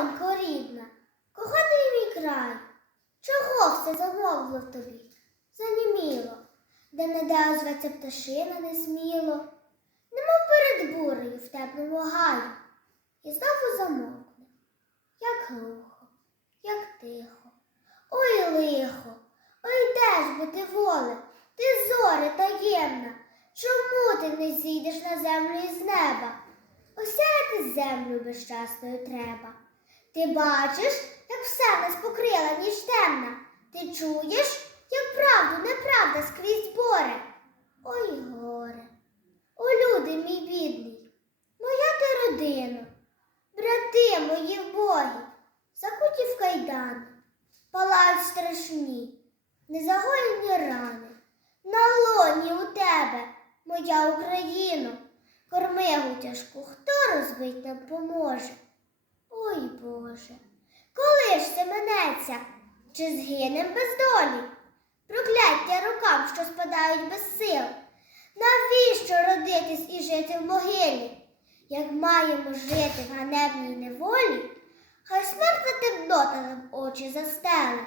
Донько рідна, коханий мій край, чого все замовло тобі? Заніміло, де не де озветься пташина несміло, немов перед бурею в теплому гаю, і знову замовкне, як глухо, як тихо. Ой лихо, ой де ж бо ти воле, ти зоре таємна, чому ти не зійдеш на землю із неба? Осяяти землю безчасною треба. Ти бачиш, як все нас покрила ніч темна. Ти чуєш, як правду неправда скрізь боре. Ой горе, о люди мій бідний, моя ти родина, брати мої вбогі, закуті в кайдани, палають страшні, незагоєні рани. На лоні у тебе, моя Україно, кормигу тяжку, хто розбить нам поможе? Ой Боже, коли ж це минеться, чи згинем без долі? Прокляття рукам, що спадають без сил. Навіщо родитись і жити в могилі? Як маємо жити в ганебній неволі, хай смертна темнота нам очі леле,